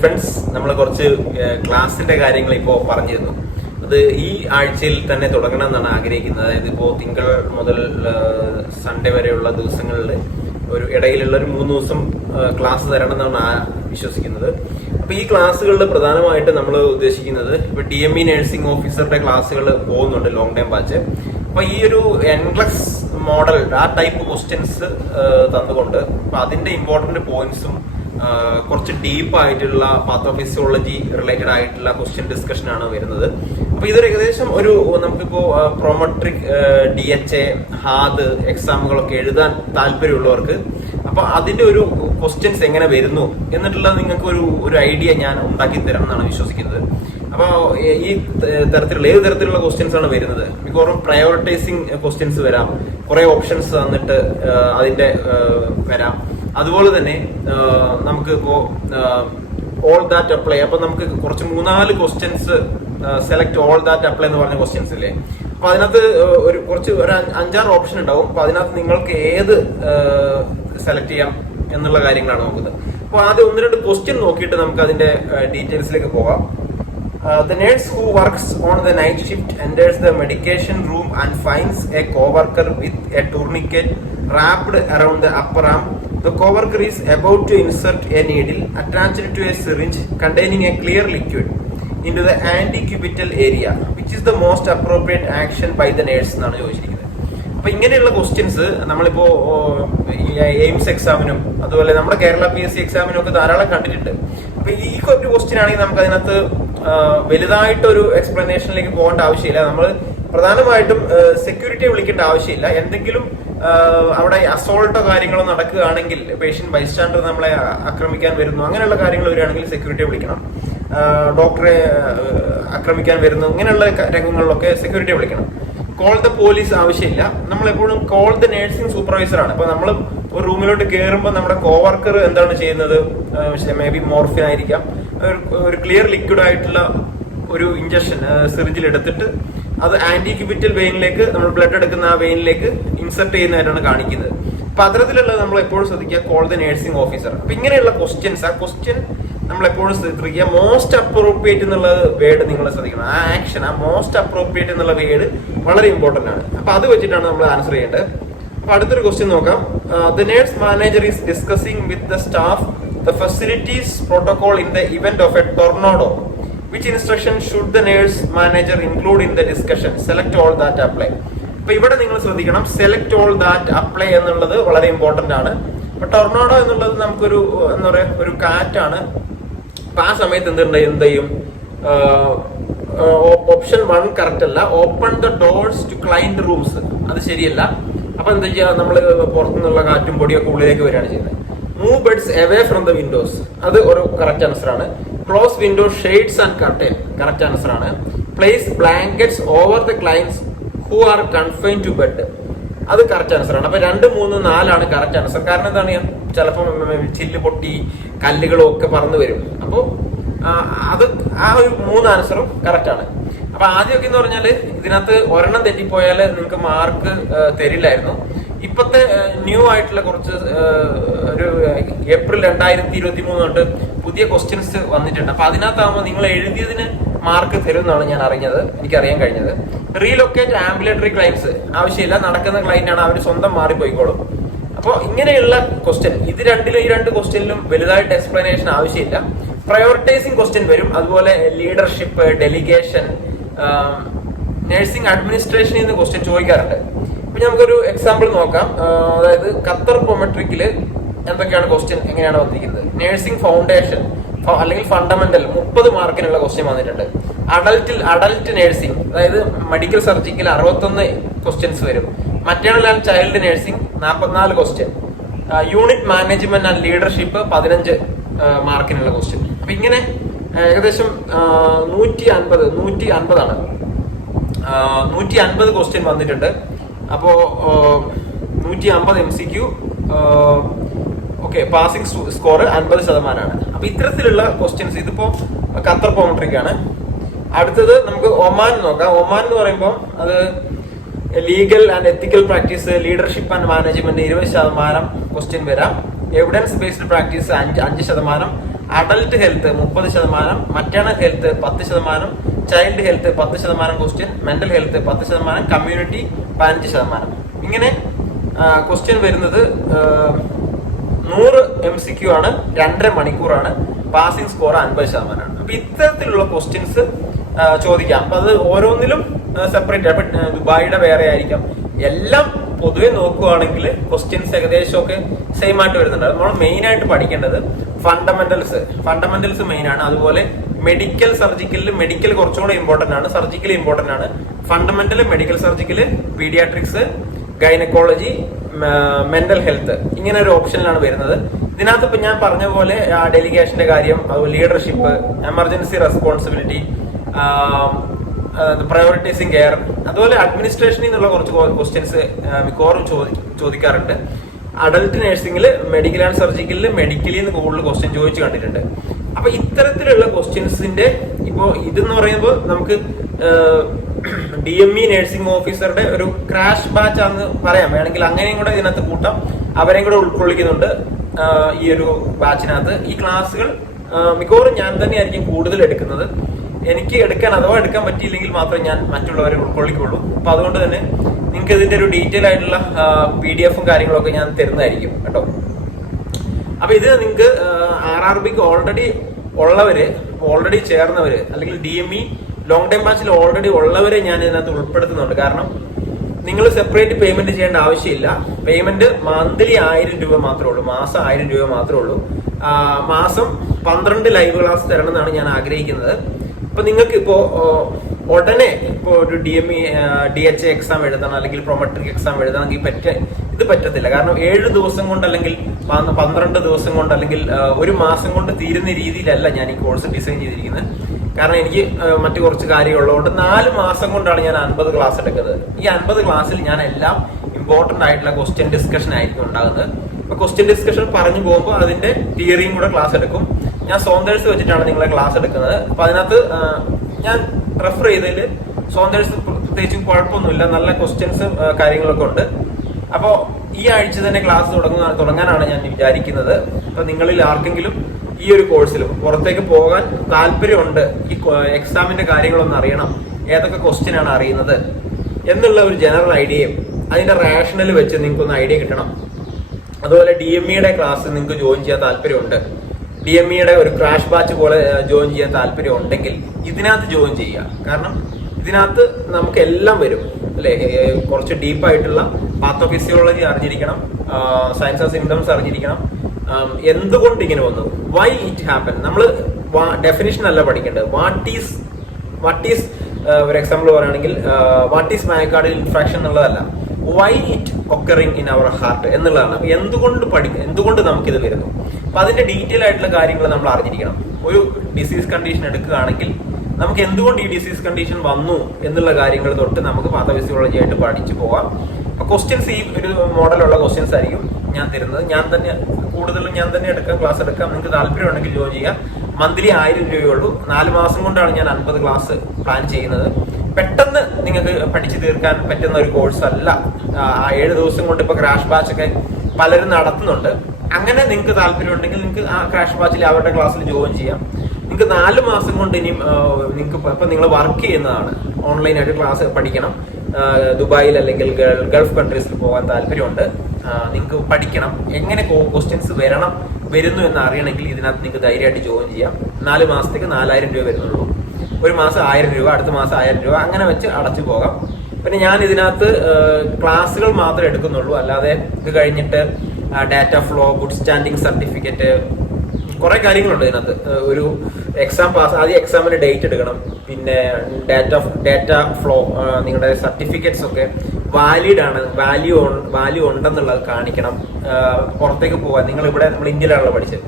Friends നമ്മൾ കുറച്ച് ക്ലാസിന്റെ കാര്യങ്ങൾ ഇപ്പോൾ പറഞ്ഞിരുന്നു. അത് ഈ ആഴ്ചയിൽ തന്നെ തുടങ്ങണം എന്നാണ് ആഗ്രഹിക്കുന്നത്. അതായത് ഇപ്പോൾ തിങ്കൾ മുതൽ സൺഡേ വരെയുള്ള ദിവസങ്ങളിൽ ഒരു ഇടയിലുള്ള ഒരു മൂന്ന് ദിവസം ക്ലാസ് തരണം എന്നാണ് വിശ്വസിക്കുന്നത്. അപ്പൊ ഈ ക്ലാസ്സുകളിൽ പ്രധാനമായിട്ട് നമ്മൾ ഉദ്ദേശിക്കുന്നത് ഇപ്പൊ ഡി എം ഇ നഴ്സിംഗ് ഓഫീസറുടെ ക്ലാസ്സുകൾ പോകുന്നുണ്ട് ലോങ് ടൈം ബാച്ച് അപ്പോൾ ഈ ഒരു എൻക്ലക്സ് മോഡൽ ആ ടൈപ്പ് ക്വസ്റ്റ്യൻസ് തന്നുകൊണ്ട് അപ്പോൾ അതിന്റെ ഇമ്പോർട്ടന്റ് പോയിന്റ്സും കുറച്ച് ഡീപ്പ് ആയിട്ടുള്ള പാത്തോഫിസിയോളജി റിലേറ്റഡ് ആയിട്ടുള്ള ക്വസ്റ്റ്യൻ ഡിസ്കഷൻ ആണ് വരുന്നത്. അപ്പൊ ഇതൊരു ഏകദേശം ഒരു നമുക്കിപ്പോ Prometric D H A HAAD എക്സാമുകളൊക്കെ എഴുതാൻ താല്പര്യമുള്ളവർക്ക് അപ്പൊ അതിന്റെ ഒരു ക്വസ്റ്റ്യൻസ് എങ്ങനെ വരുന്നു എന്നിട്ടുള്ള നിങ്ങൾക്ക് ഒരു ഒരു ഐഡിയ ഞാൻ ഉണ്ടാക്കി തരാം എന്നാണ് വിശ്വസിക്കുന്നത്. അപ്പൊ ഈ തരത്തിലുള്ള ഏത് തരത്തിലുള്ള ക്വസ്റ്റ്യൻസ് ആണ് വരുന്നത്? മിക്കവാറും പ്രയോറിറ്റൈസിങ് ക്വസ്റ്റ്യൻസ് വരാം. കുറെ ഓപ്ഷൻസ് തന്നിട്ട് അതിന്റെ വരാം. അതുപോലെ തന്നെ നമുക്ക് ഓൾ ദാറ്റ് അപ്ലൈ അപ്പൊ നമുക്ക് കുറച്ച് മൂന്നാൽ questions select all that apply എന്ന് പറഞ്ഞ ക്വസ്റ്റ്യൻസ് ഇല്ലേ? അപ്പൊ അതിനകത്ത് ഒരു കുറച്ച് ഒരു അഞ്ച് അഞ്ചാറ് ഓപ്ഷൻ ഉണ്ടാവും. അപ്പൊ അതിനകത്ത് നിങ്ങൾക്ക് ഏത് സെലക്ട് ചെയ്യാം എന്നുള്ള കാര്യങ്ങളാണ് നോക്കുന്നത്. അപ്പൊ ആദ്യം ഒന്ന് രണ്ട് ക്വസ്റ്റ്യൻ നോക്കിയിട്ട് നമുക്ക് അതിന്റെ ഡീറ്റെയിൽസിലേക്ക് പോകാം. The nurse who works on the night shift shift the medication room and finds a coworker with a tourniquet wrapped around the upper arm. The coworker is about to insert a needle attached to a syringe containing a clear liquid into the anticubital area, which is the most appropriate action by the nurse എന്നാണ് ചോദിച്ചിരിക്കുന്നത്. അപ്പൊ ഇങ്ങനെയുള്ള questions നമ്മളിപ്പോ AIIMS എക്സാമിനും അതുപോലെ നമ്മുടെ Kerala P S C എക്സാമിനും ഒക്കെ ധാരാളം കണ്ടിട്ടുണ്ട്. അപ്പൊ ഈ ഒരു ക്വസ്റ്റ്യൻ ആണെങ്കിൽ നമുക്ക് അതിനകത്ത് വലുതായിട്ടൊരു എക്സ്പ്ലനേഷനിലേക്ക് പോകേണ്ട ആവശ്യമില്ല. നമ്മൾ പ്രധാനമായിട്ടും സെക്യൂരിറ്റിയെ വിളിക്കേണ്ട ആവശ്യമില്ല. എന്തെങ്കിലും അവിടെ അസോൾട്ടോ കാര്യങ്ങളോ നടക്കുകയാണെങ്കിൽ പേഷ്യന്റ് ബൈസ്റ്റാൻഡർ നമ്മളെ ആക്രമിക്കാൻ വരുന്നു. അങ്ങനെയുള്ള കാര്യങ്ങൾ വരികയാണെങ്കിൽ സെക്യൂരിറ്റിയെ വിളിക്കണം. ഡോക്ടറെ ആക്രമിക്കാൻ വരുന്നു. ഇങ്ങനെയുള്ള രംഗങ്ങളിലൊക്കെ സെക്യൂരിറ്റിയെ വിളിക്കണം. കോൾ ദ പോലീസ് ആവശ്യമില്ല. നമ്മൾ എപ്പോഴും കോൾ ദ നേഴ്സിംഗ് സൂപ്പർവൈസർ ആണ്. അപ്പൊ നമ്മൾ ഒരു റൂമിലോട്ട് കയറുമ്പോൾ നമ്മുടെ കോവർക്കർ എന്താണ് ചെയ്യുന്നത്? മേ ബി മോർഫിൻ ആയിരിക്കാം. ഒരു ക്ലിയർ ലിക്വിഡ് ആയിട്ടുള്ള ഒരു ഇഞ്ചക്ഷൻ സിറിഞ്ചിൽ എടുത്തിട്ട് അത് ആന്റി ക്യൂബിറ്റൽ വെയിനിലേക്ക് നമ്മൾ ബ്ലഡ് എടുക്കുന്ന ആ വെയിനിലേക്ക് ഇൻസർട്ട് ചെയ്യുന്നതായിട്ടാണ് കാണിക്കുന്നത്. അപ്പൊ അത്തരത്തിലുള്ള നമ്മൾ എപ്പോഴും ശ്രദ്ധിക്കുക കോൾ ദ നേഴ്സിംഗ് ഓഫീസർ അപ്പൊ ഇങ്ങനെയുള്ള ക്വസ്റ്റ്യൻസ് ആ ക്വസ്റ്റ്യൻ നമ്മൾ എപ്പോഴും ശ്രദ്ധിക്കുക. മോസ്റ്റ് അപ്രോപ്രിയേറ്റ് എന്നുള്ള വേർഡ് നിങ്ങൾ ശ്രദ്ധിക്കണം. ആ ആക്ഷൻ ആ മോസ്റ്റ് അപ്രോപ്രിയേറ്റ് എന്നുള്ള വേർഡ് വളരെ ഇമ്പോർട്ടന്റ് ആണ്. അപ്പൊ അത് വെച്ചിട്ടാണ് നമ്മൾ ആൻസർ ചെയ്യേണ്ടത്. അപ്പൊ അടുത്തൊരു ക്വസ്റ്റ്യൻ നോക്കാം. The nurse manager is discussing with the staff the facility's protocol in the event of a tornado which instruction should the nurse manager include in the discussion select all that apply അപ്പൊ ഇവിടെ നിങ്ങൾ ശ്രദ്ധിക്കണം. Select all that apply എന്നുള്ളത് വളരെ important ആണ്. അപ്പൊ ടൊർണോഡോ എന്നുള്ളത് നമുക്കൊരു എന്താ പറയാ ഒരു കാറ്റാണ്. അപ്പൊ ആ സമയത്ത് എന്തുണ്ട് എന്ത് ചെയ്യും? ഓപ്ഷൻ വൺ കറക്റ്റ് അല്ല. Open the doors to client rooms അത് ശരിയല്ല. അപ്പൊ എന്താ ചെയ്യുക? നമ്മൾ പുറത്തുനിന്നുള്ള കാറ്റും പൊടിയൊക്കെ ഉള്ളിലേക്ക് വരികയാണ് ചെയ്യുന്നത്. Move beds away from the windows അത് ഒരു കറക്റ്റ് ആൻസർ ആണ്. Close window shades and curtain correct answer ആണ്. Place blankets over the clients who are confine to bed അത് കറക്റ്റ് ആൻസർ ആണ്. അപ്പൊ രണ്ട് മൂന്ന് നാലാണ് കറക്റ്റ് ആൻസർ കാരണം എന്താണ് ചിലപ്പോൾ ചില്ല് പൊട്ടി കല്ലുകളും ഒക്കെ പറന്നു വരും. അപ്പോൾ അത് ആ ഒരു മൂന്ന് ആൻസറും കറക്റ്റ് ആണ്. അപ്പൊ ആദ്യമൊക്കെ എന്ന് പറഞ്ഞാൽ ഇതിനകത്ത് ഒരെണ്ണം തെറ്റിപ്പോയാൽ നിങ്ങൾക്ക് മാർക്ക് തരില്ലായിരുന്നു. ഇപ്പത്തെ ന്യൂ ആയിട്ടുള്ള കുറച്ച് ഒരു ഏപ്രിൽ രണ്ടായിരത്തി ഇരുപത്തി മൂന്ന് തൊട്ട് പുതിയ ക്വസ്റ്റ്യൻസ് വന്നിട്ടുണ്ട്. അപ്പൊ അതിനകത്താകുമ്പോൾ നിങ്ങൾ എഴുതിയതിന് മാർക്ക് തരും എന്നാണ് ഞാൻ അറിഞ്ഞത് എനിക്ക് അറിയാൻ കഴിഞ്ഞത്. റീലൊക്കേറ്റ് ആംബുലേറ്ററി ക്ലൈൻസ് ആവശ്യമില്ല നടക്കുന്ന ക്ലൈന്റാണ് അവർ സ്വന്തം മാറിപ്പോയിക്കോളും. അപ്പോൾ ഇങ്ങനെയുള്ള ക്വസ്റ്റ്യൻ ഇത് രണ്ടിലും ഈ രണ്ട് ക്വസ്റ്റ്യനിലും വലുതായിട്ട് എക്സ്പ്ലനേഷൻ ആവശ്യമില്ല. പ്രയോറിറ്റൈസിങ് ക്വസ്റ്റ്യൻ വരും. അതുപോലെ ലീഡർഷിപ്പ് ഡെലിഗേഷൻ നഴ്സിംഗ് അഡ്മിനിസ്ട്രേഷനിൽ നിന്ന് ക്വസ്റ്റ്യൻ ചോദിക്കാറുണ്ട്. ഇപ്പൊ നമുക്കൊരു എക്സാമ്പിൾ നോക്കാം. അതായത് ഖത്തർ പൊമെട്രിക്കിൽ എന്തൊക്കെയാണ് ക്വസ്റ്റ്യൻ എങ്ങനെയാണ് വന്നിരിക്കുന്നത്? നഴ്സിംഗ് ഫൗണ്ടേഷൻ അല്ലെങ്കിൽ ഫണ്ടമെന്റൽ മുപ്പത് മാർക്കിനുള്ള ക്വസ്റ്റ്യൻ വന്നിട്ടുണ്ട്. അഡൽറ്റിൽ അഡൽറ്റ് നേഴ്സിംഗ് അതായത് മെഡിക്കൽ സർജിക്കൽ അറുപത്തൊന്ന് ക്വസ്റ്റ്യൻസ് വരും. മറ്റേണൽ ചൈൽഡ് നേഴ്സിംഗ് നാൽപ്പത്തിനാല് question unit management and leadership പതിനഞ്ച് മാർക്കിനുള്ള ക്വസ്റ്റ്യൻ അപ്പൊ ഇങ്ങനെ ഏകദേശം നൂറ്റി അൻപത് നൂറ്റി അൻപതാണ് നൂറ്റി അൻപത് ക്വസ്റ്റ്യൻ വന്നിട്ടുണ്ട്. അപ്പോ നൂറ്റി അമ്പത് M C Q okay passing score അൻപത് ശതമാനമാണ്. അപ്പൊ ഇത്തരത്തിലുള്ള ക്വസ്റ്റ്യൻസ് ഇതിപ്പോ ഖത്തർ പോമട്രിക് ആണ് അടുത്തത് നമുക്ക് ഒമാൻ നോക്കാം. ഒമാൻ എന്ന് പറയുമ്പോൾ അത് legal and ethical practice leadership and management ഇരുപത് ശതമാനം ക്വസ്റ്റ്യൻ വരാം. എവിഡൻസ് ബേസ്ഡ് പ്രാക്ടീസ് അഞ്ച് അഞ്ച് ശതമാനം. അഡൽട്ട് ഹെൽത്ത് മുപ്പത് ശതമാനം. മറ്റേണൽ ഹെൽത്ത് പത്ത് ശതമാനം. ചൈൽഡ് ഹെൽത്ത് പത്ത് ശതമാനം ക്വസ്റ്റ്യൻ മെന്റൽ ഹെൽത്ത് പത്ത് ശതമാനം. കമ്മ്യൂണിറ്റി പതിനഞ്ച് ശതമാനം. ഇങ്ങനെ ക്വസ്റ്റ്യൻ വരുന്നത് നൂറ് എം സി ക്യു ആണ്. രണ്ടര മണിക്കൂറാണ്. പാസിംഗ് സ്കോർ അൻപത് ശതമാനമാണ്. അപ്പൊ ഇത്തരത്തിലുള്ള ക്വസ്റ്റ്യൻസ് ചോദിക്കാം. അപ്പൊ അത് ഓരോന്നിലും സെപ്പറേറ്റ് അപ്പൊ ദുബായിയുടെ വേറെ ആയിരിക്കാം. എല്ലാം പൊതുവെ നോക്കുവാണെങ്കിൽ ക്വസ്റ്റ്യൻസ് ഏകദേശം ഒക്കെ സെയിം ആയിട്ട് വരുന്നുണ്ട്. നമ്മൾ മെയിൻ ആയിട്ട് പഠിക്കേണ്ടത് ഫണ്ടമെന്റൽസ് ഫണ്ടമെന്റൽസ് മെയിൻ ആണ്. അതുപോലെ മെഡിക്കൽ സർജിക്കലിൽ മെഡിക്കൽ കുറച്ചും കൂടെ ഇമ്പോർട്ടന്റ് ആണ്. സർജിക്കൽ ഇമ്പോർട്ടന്റ് ആണ്. Fundamental medical surgical paediatrics gynaecology mental health ഇങ്ങനെ ഒരു ഓപ്ഷനിലാണ് വരുന്നത്. ഇതിനകത്ത് ഇപ്പൊ ഞാൻ പറഞ്ഞ പോലെ ഡെലിഗേഷന്റെ കാര്യം അതുപോലെ leadership emergency responsibility prioritising care അതുപോലെ അഡ്മിനിസ്ട്രേഷനിൽ നിന്നുള്ള കുറച്ച് ക്വസ്റ്റ്യൻസ് മിക്കവാറും ചോദി ചോദിക്കാറുണ്ട്. അഡൽട്ട് നഴ്സിംഗിൽ മെഡിക്കൽ ആൻഡ് സർജിക്കലിൽ മെഡിക്കലിൽ നിന്ന് കൂടുതൽ ക്വസ്റ്റ്യൻ ചോദിച്ചു കണ്ടിട്ടുണ്ട്. അപ്പൊ ഇത്തരത്തിലുള്ള ക്വസ്റ്റ്യൻസിന്റെ ഇപ്പോ ഇതെന്ന് പറയുമ്പോൾ നമുക്ക് ഡി എം ഇ നഴ്സിംഗ് ഓഫീസറുടെ ഒരു ക്രാഷ് ബാച്ച് ആണെന്ന് പറയാം. വേണമെങ്കിൽ അങ്ങനെയും കൂടെ ഇതിനകത്ത് കൂട്ടാം. അവരെയും കൂടെ ഉൾക്കൊള്ളിക്കുന്നുണ്ട് ഈ ഒരു ബാച്ചിനകത്ത് ഈ ക്ലാസ്സുകൾ മിക്കവാറും ഞാൻ തന്നെയായിരിക്കും കൂടുതൽ എടുക്കുന്നത്. എനിക്ക് എടുക്കാൻ അഥവാ എടുക്കാൻ പറ്റിയില്ലെങ്കിൽ മാത്രമേ ഞാൻ മറ്റുള്ളവരെ ഉൾക്കൊള്ളിക്കുള്ളൂ അപ്പൊ അതുകൊണ്ട് തന്നെ നിങ്ങൾക്ക് ഇതിന്റെ ഒരു ഡീറ്റെയിൽ ആയിട്ടുള്ള പി ഡി എഫും കാര്യങ്ങളൊക്കെ ഞാൻ തരുന്നതായിരിക്കും കേട്ടോ. അപ്പൊ ഇത് നിങ്ങൾക്ക് ആർ ആർ ബിക്ക് ഓൾറെഡി ഉള്ളവര് ഓൾറെഡി ചേർന്നവര് അല്ലെങ്കിൽ D M E long time ബാച്ചിൽ ഓൾറെഡി ഉള്ളവരെ ഞാൻ ഇതിനകത്ത് ഉൾപ്പെടുത്തുന്നുണ്ട്. കാരണം നിങ്ങൾ സെപ്പറേറ്റ് പേയ്മെന്റ് ചെയ്യേണ്ട ആവശ്യമില്ല. പേയ്മെന്റ് മന്ത്ലി ആയിരം രൂപ മാത്രമേ ഉള്ളൂ. മാസം ആയിരം രൂപ മാത്രമേ ഉള്ളൂ. മാസം പന്ത്രണ്ട് ലൈവ് ക്ലാസ് തരണം എന്നാണ് ഞാൻ ആഗ്രഹിക്കുന്നത്. അപ്പൊ നിങ്ങൾക്ക് ഇപ്പോ ഉടനെ ഇപ്പോ ഒരു D M D H exam എഴുതണം അല്ലെങ്കിൽ പ്രൊമട്രിക് എക്സാം എഴുതണമെങ്കിൽ പറ്റ ഇത് പറ്റത്തില്ല. കാരണം ഏഴ് ദിവസം കൊണ്ട് അല്ലെങ്കിൽ പന്ത്രണ്ട് ദിവസം കൊണ്ട് അല്ലെങ്കിൽ ഒരു മാസം കൊണ്ട് തീരുന്ന രീതിയിലല്ല ഞാൻ ഈ കോഴ്സ് ഡിസൈൻ ചെയ്തിരിക്കുന്നത്. കാരണം എനിക്ക് മറ്റു കുറച്ച് കാര്യമുള്ളതുകൊണ്ട് നാല് മാസം കൊണ്ടാണ് ഞാൻ അൻപത് ക്ലാസ് എടുക്കുന്നത്. ഈ അൻപത് ക്ലാസ്സിൽ ഞാൻ എല്ലാം ഇമ്പോർട്ടന്റ് ആയിട്ടുള്ള ക്വസ്റ്റ്യൻ ഡിസ്കഷൻ ആയിരിക്കും ഉണ്ടാകുന്നത്. ക്വസ്റ്റ്യൻ ഡിസ്കഷൻ പറഞ്ഞു പോകുമ്പോൾ അതിന്റെ തിയറിയും കൂടെ ക്ലാസ് എടുക്കും. ഞാൻ സോന്തേഴ്സ് വെച്ചിട്ടാണ് നിങ്ങളെ ക്ലാസ് എടുക്കുന്നത്. അപ്പൊ അതിനകത്ത് ഞാൻ റെഫർ ചെയ്തതിൽ സോന്തേഴ്സ് പ്രത്യേകിച്ചും കുഴപ്പമൊന്നുമില്ല. നല്ല ക്വസ്റ്റ്യൻസ് കാര്യങ്ങളൊക്കെ ഉണ്ട്. അപ്പോൾ ഈ ആഴ്ച തന്നെ ക്ലാസ് തുടങ്ങുക തുടങ്ങാനാണ് ഞാൻ വിചാരിക്കുന്നത്. അപ്പൊ നിങ്ങളിൽ ആർക്കെങ്കിലും ഈ ഒരു കോഴ്സിൽ പുറത്തേക്ക് പോകാൻ താല്പര്യമുണ്ട് ഈ എക്സാമിന്റെ കാര്യങ്ങളൊന്നും അറിയണം ഏതൊക്കെ ക്വസ്റ്റ്യൻ ആണ് അറിയുന്നത് എന്നുള്ള ഒരു ജനറൽ ഐഡിയയും അതിന്റെ റാഷണൽ വെച്ച് നിങ്ങൾക്കൊന്ന് ഐഡിയ കിട്ടണം. അതുപോലെ ഡി എം ഇയുടെ ക്ലാസ് നിങ്ങൾക്ക് ജോയിൻ ചെയ്യാൻ താല്പര്യമുണ്ട്. ഡി എം ഇയുടെ ഒരു ക്രാഷ് ബാച്ച് പോലെ ജോയിൻ ചെയ്യാൻ താല്പര്യം ഉണ്ടെങ്കിൽ ഇതിനകത്ത് ജോയിൻ ചെയ്യുക. കാരണം ഇതിനകത്ത് നമുക്ക് എല്ലാം വരും. അല്ലെ? കുറച്ച് ഡീപ്പായിട്ടുള്ള പാത്തോഫിസിയോളജി അറിഞ്ഞിരിക്കണം സയൻസ് ഓഫ് സിംറ്റംസ് അറിഞ്ഞിരിക്കണം. എന്തുകൊണ്ട് ഇങ്ങനെ വന്നു? വൈ ഇറ്റ് ഹാപ്പൻ നമ്മൾ ഡെഫിനിഷൻ അല്ല പഠിക്കേണ്ടത്. വാട്ട് ഈസ് വാട്ട് ഈസ് ഒരു എക്സാമ്പിൾ പറയുകയാണെങ്കിൽ വാട്ട് ഈസ് മയക്കാർഡിൽ ഇൻഫ്രാക്ഷൻ എന്നുള്ളതല്ല. Why it occurring in our heart എന്നുള്ളതാണ്. എന്തുകൊണ്ട് പഠി എന്തുകൊണ്ട് നമുക്കിത് വരുന്നു? അപ്പൊ അതിന്റെ ഡീറ്റെയിൽ ആയിട്ടുള്ള കാര്യങ്ങൾ നമ്മൾ അറിഞ്ഞിരിക്കണം. ഒരു ഡിസീസ് കണ്ടീഷൻ എടുക്കുകയാണെങ്കിൽ നമുക്ക് എന്തുകൊണ്ട് ഈ ഡിസീസ് കണ്ടീഷൻ വന്നു എന്നുള്ള കാര്യങ്ങൾ തൊട്ട് നമുക്ക് പാതഫിസിയോളജി ആയിട്ട് പഠിച്ചു പോവാം. ക്വസ്റ്റ്യൻസ് ഈ ഒരു മോഡലുള്ള ക്വസ്റ്റ്യൻസ് ആയിരിക്കും ഞാൻ തരുന്നത്. ഞാൻ തന്നെ കൂടുതലും ഞാൻ തന്നെ എടുക്കാം ക്ലാസ് എടുക്കാം. നിങ്ങൾക്ക് താല്പര്യം ഉണ്ടെങ്കിൽ ജോയിൻ ചെയ്യാം മന്ത്ലി ആയിരം രൂപയുള്ളൂ. നാല് മാസം കൊണ്ടാണ് ഞാൻ അൻപത് ക്ലാസ് പ്ലാൻ ചെയ്യുന്നത്. പെട്ടെന്ന് നിങ്ങൾക്ക് പഠിച്ചു തീർക്കാൻ പറ്റുന്ന ഒരു കോഴ്സ് അല്ല. ഏഴ് ദിവസം കൊണ്ട് ഇപ്പൊ ക്രാഷ് ബാച്ച് ഒക്കെ പലരും നടത്തുന്നുണ്ട്. അങ്ങനെ നിങ്ങൾക്ക് താല്പര്യം ഉണ്ടെങ്കിൽ നിങ്ങൾക്ക് ആ ക്രാഷ് ബാച്ചിൽ അവരുടെ ക്ലാസ്സിൽ ജോയിൻ ചെയ്യാം. നിങ്ങൾക്ക് നാല് മാസം കൊണ്ട് ഇനിയും നിങ്ങൾക്ക് ഇപ്പം നിങ്ങൾ വർക്ക് ചെയ്യുന്നതാണ്. ഓൺലൈനായിട്ട് ക്ലാസ് പഠിക്കണം. ദുബായിൽ അല്ലെങ്കിൽ ഗൾ- ഗൾഫ് കൺട്രീസിൽ പോകാൻ താല്പര്യമുണ്ട്. നിങ്ങൾക്ക് പഠിക്കണം. എങ്ങനെ ക്വസ്റ്റ്യൻസ് വരണം വരുന്നു എന്ന് അറിയണമെങ്കിൽ ഇതിനകത്ത് നിങ്ങൾക്ക് ധൈര്യമായിട്ട് ജോയിൻ ചെയ്യാം. നാല് മാസത്തേക്ക് നാലായിരം രൂപ വരുന്നുള്ളൂ. ഒരു മാസം ആയിരം രൂപ അടുത്ത മാസം ആയിരം രൂപ അങ്ങനെ വെച്ച് അടച്ചു പോകാം. പിന്നെ ഞാൻ ഇതിനകത്ത് ക്ലാസ്സുകൾ മാത്രമേ എടുക്കുന്നുള്ളൂ. അല്ലാതെ ഇത് കഴിഞ്ഞിട്ട് data flow good standing certificate കുറെ കാര്യങ്ങളുണ്ട് ഇതിനകത്ത്. ഒരു എക്സാം പാസ് ആദ്യം എക്സാമിന് ഡേറ്റ് എടുക്കണം. പിന്നെ ഡാറ്റ ഡാറ്റ ഫ്ലോ നിങ്ങളുടെ സർട്ടിഫിക്കറ്റ്സ് ഒക്കെ വാലിഡ് ആണ് വാല്യൂ വാല്യൂ ഉണ്ടെന്നുള്ളത് കാണിക്കണം. പുറത്തേക്ക് പോകാൻ നിങ്ങൾ ഇവിടെ നമ്മൾ ഇന്ത്യയിലാണല്ലോ പഠിച്ചത്.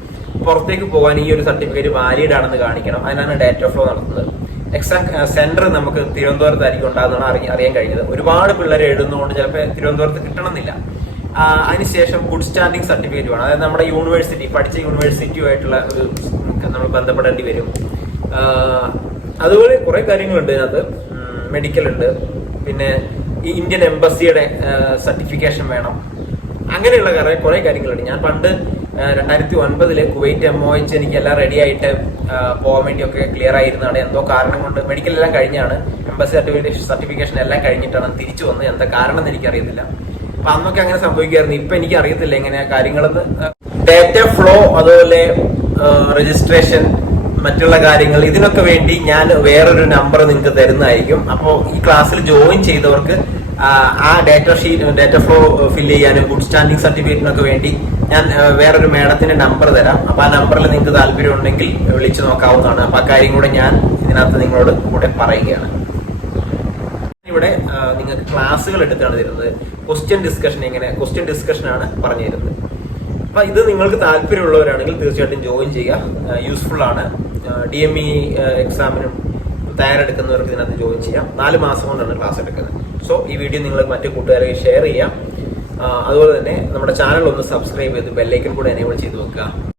പുറത്തേക്ക് പോകാൻ ഈ ഒരു സർട്ടിഫിക്കറ്റ് വാലിഡ് ആണെന്ന് കാണിക്കണം. അതിനാണ് ഡാറ്റ ഫ്ലോ നടത്തുന്നത്. എക്സാം സെന്റർ നമുക്ക് തിരുവനന്തപുരത്തായിരിക്കും ഉണ്ടാകുന്നതാണ് അറിയ അറിയാൻ കഴിഞ്ഞത് ഒരുപാട് പിള്ളേർ എഴുതുന്നതുകൊണ്ട് ചിലപ്പോൾ തിരുവനന്തപുരത്ത് കിട്ടണമെന്നില്ല. അതിനുശേഷം ഗുഡ് സ്റ്റാൻഡിംഗ് സർട്ടിഫിക്കറ്റ് വേണം. അതായത് നമ്മുടെ യൂണിവേഴ്സിറ്റി പഠിച്ച യൂണിവേഴ്സിറ്റിയുമായിട്ടുള്ള ഒരു നമ്മൾ ബന്ധപ്പെടേണ്ടി വരും. അതുപോലെ കുറെ കാര്യങ്ങളുണ്ട് ഇതിനകത്ത്. മെഡിക്കൽ ഉണ്ട്. പിന്നെ ഈ ഇന്ത്യൻ എംബസിയുടെ സർട്ടിഫിക്കേഷൻ വേണം. അങ്ങനെയുള്ള കുറേ കുറേ കാര്യങ്ങളുണ്ട്. ഞാൻ പണ്ട് രണ്ടായിരത്തി ഒൻപതിൽ കുവൈറ്റ് എം ഒ എച്ച് എനിക്ക് എല്ലാം റെഡി ആയിട്ട് പോകാൻ വേണ്ടിയൊക്കെ ക്ലിയർ ആയിരുന്നതാണ്. എന്തോ കാരണം കൊണ്ട് മെഡിക്കൽ എല്ലാം കഴിഞ്ഞാണ്. എംബസി സർട്ടിഫിക്കേഷൻ സർട്ടിഫിക്കേഷൻ എല്ലാം കഴിഞ്ഞിട്ടാണ് തിരിച്ചു വന്നത്. എന്താ കാരണം എന്ന് എനിക്കറിയത്തില്ല. അപ്പൊ അന്നൊക്കെ അങ്ങനെ സംഭവിക്കായിരുന്നു ഇപ്പൊ എനിക്ക് അറിയത്തില്ല എങ്ങനെയാ കാര്യങ്ങളെന്ന്. ഡേറ്റ ഫ്ലോ അതുപോലെ രജിസ്ട്രേഷൻ മറ്റുള്ള കാര്യങ്ങൾ ഇതിനൊക്കെ വേണ്ടി ഞാൻ വേറൊരു നമ്പർ നിങ്ങൾക്ക് തരുന്നതായിരിക്കും. അപ്പോൾ ഈ ക്ലാസ്സിൽ ജോയിൻ ചെയ്തവർക്ക് ആ, data sheet data flow fill ചെയ്യാനും ഗുഡ് സ്റ്റാൻഡിംഗ് സർട്ടിഫിക്കറ്റിനൊക്കെ വേണ്ടി ഞാൻ വേറൊരു മേഡത്തിന്റെ നമ്പർ തരാം. അപ്പൊ ആ നമ്പറിൽ നിങ്ങൾക്ക് താല്പര്യം ഉണ്ടെങ്കിൽ വിളിച്ചു നോക്കാവുന്നതാണ്. അപ്പൊ ആ കാര്യം കൂടെ ഞാൻ ഇതിനകത്ത് നിങ്ങളോട് കൂടെ പറയുകയാണ്. ഇവിടെ നിങ്ങൾക്ക് ക്ലാസ്സുകൾ എടുത്താണ് തരുന്നത്. ക്വസ്റ്റ്യൻ ഡിസ്കഷൻ എങ്ങനെ ക്വസ്റ്റ്യൻ ഡിസ്കഷൻ ആണ് പറഞ്ഞു തരുന്നത്. അപ്പൊ ഇത് നിങ്ങൾക്ക് താല്പര്യമുള്ളവരാണെങ്കിൽ തീർച്ചയായിട്ടും ജോയിൻ ചെയ്യുക. യൂസ്ഫുൾ ആണ്. ഡി എം ഇ എക്സാമിനും തയ്യാറെടുക്കുന്നവർക്ക് ഇതിനകത്ത് ജോയിൻ ചെയ്യാം. നാല് മാസം കൊണ്ടാണ് ക്ലാസ് എടുക്കുന്നത്. സോ ഈ വീഡിയോ നിങ്ങൾ മറ്റു കൂട്ടുകാരെ ഷെയർ ചെയ്യാം. അതുപോലെ തന്നെ നമ്മുടെ ചാനൽ ഒന്ന് സബ്സ്ക്രൈബ് ചെയ്ത് ബെല്ലൈക്കൻ കൂടെ എനേബിൾ ചെയ്ത് വെക്കുക.